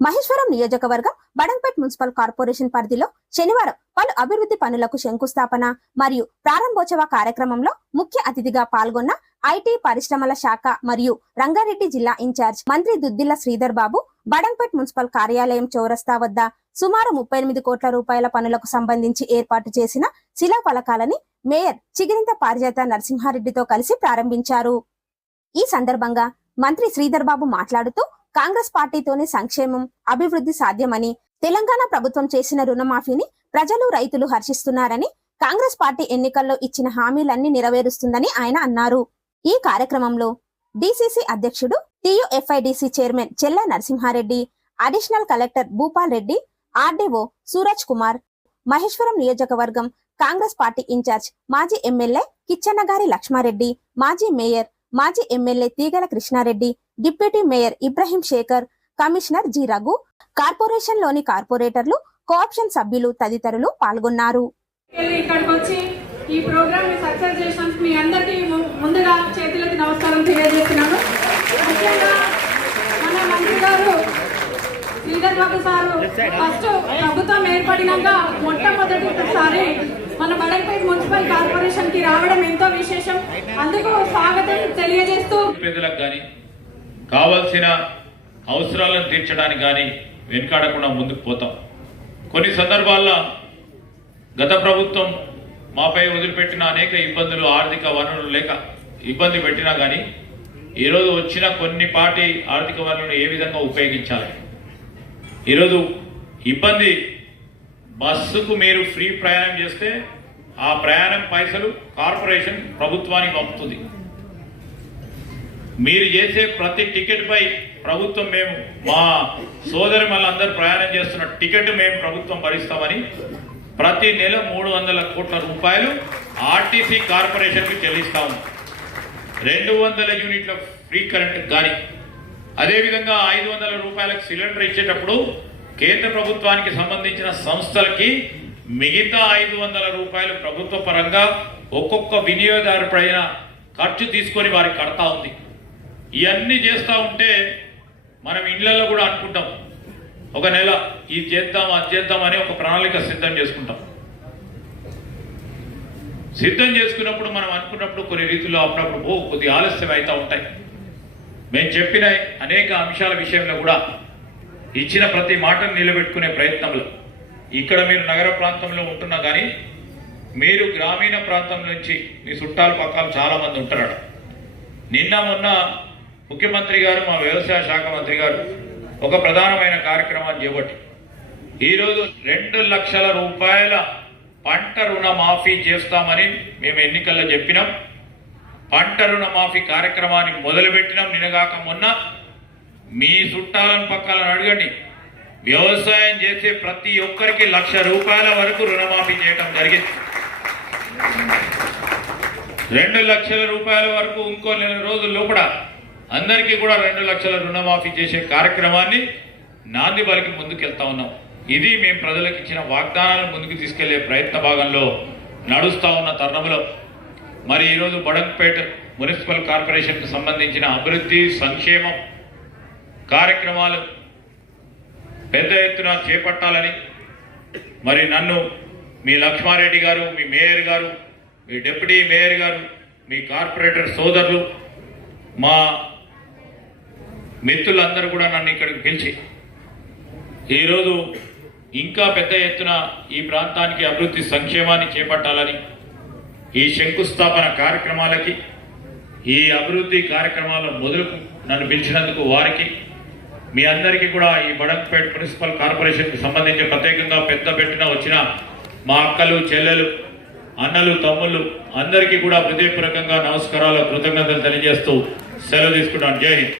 మహేశ్వరం నియోజకవర్గం Badangpet municipal corporation పరిధిలో శనివారం పలు అభివృద్ధి పనులకు శంకుస్థాపన మరియు ప్రారంభోత్సవ కార్యక్రమంలో ముఖ్య అతిథిగా పాల్గొన్న ఐటీ పరిశ్రమల శాఖ మరియు రంగారెడ్డి జిల్లా ఇన్ఛార్జ్ మంత్రి దుద్దిల్ల శ్రీధర్ బాబు బడంపేట్ మున్సిపల్ కార్యాలయం చౌరస్తా వద్ద సుమారు ముప్పై ఎనిమిది కోట్ల రూపాయల పనులకు సంబంధించి ఏర్పాటు చేసిన శిలా ఫలకాలని మేయర్ చిగిరింత పారిజాత నరసింహారెడ్డితో కలిసి ప్రారంభించారు. ఈ సందర్భంగా మంత్రి శ్రీధర్ బాబు మాట్లాడుతూ కాంగ్రెస్ పార్టీతోనే సంక్షేమం అభివృద్ధి సాధ్యమని తెలంగాణ ప్రభుత్వం చేసిన రుణమాఫీని ప్రజలు రైతులు హర్షిస్తున్నారని కాంగ్రెస్ పార్టీ ఎన్నికల్లో ఇచ్చిన హామీలన్నీ నెరవేరుస్తుందని ఆయన అన్నారు. ఈ కార్యక్రమంలో డిసిసి అధ్యక్షుడు TUFIDC chairman Chella Narasimha Reddy additional collector Bhupal Reddy RDO Suraj Kumar Maheshwaram నియోజకవర్గం కాంగ్రెస్ పార్టీ ఇన్ఛార్జ్ మాజీ ఎమ్మెల్యే కిచ్చన్నగారి లక్ష్మారెడ్డి మాజీ మేయర్ మాజీ MLA Teegala Krishna Reddy deputy mayor Ibrahim Shekhar commissioner G Raghu కార్పొరేషన్లోని కార్పొరేటర్లు కోఆప్షన్ సభ్యులు తదితరులు పాల్గొన్నారు. వెళ్ళి ఇక్కడికి వచ్చి ఈ ప్రోగ్రామ్ని సక్సెస్ చేసినందుకు మీ అందరికీ ము- ముందుగా చేతులకి నమస్కారం తెలియజేస్తున్నాను. ముఖ్యంగా మన మంత్రి గారు శ్రీధర్ బాబు సారు ఫస్ట్ ప్రభుత్వం ఏర్పడినాక మొట్టమొదటిసారి మన బడంపేట మున్సిపల్ కార్పొరేషన్కి రావడం ఎంతో విశేషం. అందుకు స్వాగతం తెలియజేస్తూ పేదలకు కానీ కావాల్సిన అవసరాలను తీర్చడానికి కానీ వెనుకాడకుండా ముందుకు పోతాం. కొన్ని సందర్భాల్లో గత ప్రభుత్వం మాపై వదిలిపెట్టిన అనేక ఇబ్బందులు ఆర్థిక వనరులు లేక ఇబ్బంది పెట్టినా కానీ ఈరోజు వచ్చిన కొన్ని పాటి ఆర్థిక వనరులను ఏ విధంగా ఉపయోగించాలి? ఈరోజు ఇబ్బంది బస్సుకు మీరు ఫ్రీ ప్రయాణం చేస్తే ఆ ప్రయాణం పైసలు కార్పొరేషన్ ప్రభుత్వానికి పంపుతుంది. మీరు చేసే ప్రతి టికెట్ పై ప్రభుత్వం మేము మా సోదరి మళ్ళందరూ ప్రయాణం చేస్తున్న టికెట్ మేము ప్రభుత్వం భరిస్తామని ప్రతి నెల మూడు వందల కోట్ల రూపాయలు ఆర్టీసీ కార్పొరేషన్కి చెల్లిస్తాము రెండు వందల యూనిట్ల ఫ్రీ కరెంట్ కానీ అదేవిధంగా ఐదు వందల రూపాయలకు సిలిండర్ ఇచ్చేటప్పుడు కేంద్ర ప్రభుత్వానికి సంబంధించిన సంస్థలకి మిగతా ఐదు వందల రూపాయలు ప్రభుత్వ పరంగా ఒక్కొక్క వినియోగదారు పైన ఖర్చు తీసుకొని వారికి కడతా ఉంది. ఇవన్నీ చేస్తూ ఉంటే మనం ఇళ్ళలో కూడా అనుకుంటాం. ఒక నెల ఇది చేద్దాం అది చేద్దాం అని ఒక ప్రణాళిక సిద్ధం చేసుకుంటాం. సిద్ధం చేసుకున్నప్పుడు మనం అనుకున్నప్పుడు కొన్ని రీతిలో అప్పుడప్పుడు ఓ కొద్ది ఆలస్యం అవుతూ ఉంటాయి. మేము చెప్పిన అనేక అంశాల విషయంలో కూడా ఇచ్చిన ప్రతి మాటను నిలబెట్టుకునే ప్రయత్నంలో ఇక్కడ మీరు నగర ప్రాంతంలో ఉంటున్నా కానీ మీరు గ్రామీణ ప్రాంతం నుంచి మీ చుట్టాల పక్కన చాలామంది ఉంటారు నిన్న మొన్న ముఖ్యమంత్రి గారు మా వ్యవసాయ శాఖ మంత్రి గారు ఒక ప్రధానమైన కార్యక్రమాన్ని చేపట్టి ఈరోజు రెండు లక్షల రూపాయల పంట రుణమాఫీ చేస్తామని మేము ఎన్నికల్లో చెప్పినాం. పంట రుణమాఫీ కార్యక్రమాన్ని మొదలుపెట్టినాం. నినగాక మొన్న మీ చుట్టాలను పక్కలను అడగండి. వ్యవసాయం చేసే ప్రతి ఒక్కరికి లక్ష రూపాయల వరకు రుణమాఫీ చేయడం జరిగింది. రెండు లక్షల రూపాయల వరకు ఇంకో నెల రోజుల లోపల అందరికీ కూడా రెండు లక్షల రుణమాఫీ చేసే కార్యక్రమాన్ని నాంది బలికి ముందుకెళ్తా ఉన్నాం. ఇది మేము ప్రజలకు ఇచ్చిన వాగ్దానాలను ముందుకు తీసుకెళ్ళే ప్రయత్న భాగంలో నడుస్తూ ఉన్న తరుణంలో. మరి ఈరోజు బడంపేట మున్సిపల్ కార్పొరేషన్కు సంబంధించిన అభివృద్ధి సంక్షేమం కార్యక్రమాలు పెద్ద ఎత్తున చేపట్టాలని మరి నన్ను మీ లక్ష్మారెడ్డి గారు మీ మేయర్ గారు మీ డిప్యూటీ మేయర్ గారు మీ కార్పొరేటర్ సోదరులు మా మిత్రులందరూ కూడా నన్ను ఇక్కడికి పిలిచి ఈరోజు ఇంకా పెద్ద ఎత్తున ఈ ప్రాంతానికి అభివృద్ధి సంక్షేమాన్ని చేపట్టాలని ఈ శంకుస్థాపన కార్యక్రమాలకి ఈ అభివృద్ధి కార్యక్రమాల మొదలుకు నన్ను పిలిచినందుకు వారికి మీ అందరికీ కూడా ఈ బడక్పేట్ మున్సిపల్ కార్పొరేషన్కి సంబంధించి ప్రత్యేకంగా పెద్ద పెట్టిన వచ్చిన మా అక్కలు చెల్లెలు అన్నలు తమ్ముళ్ళు అందరికీ కూడా హృదయపూర్వకంగా నమస్కారాలు కృతజ్ఞతలు తెలియజేస్తూ సెలవు తీసుకుంటాను. జై హింద్.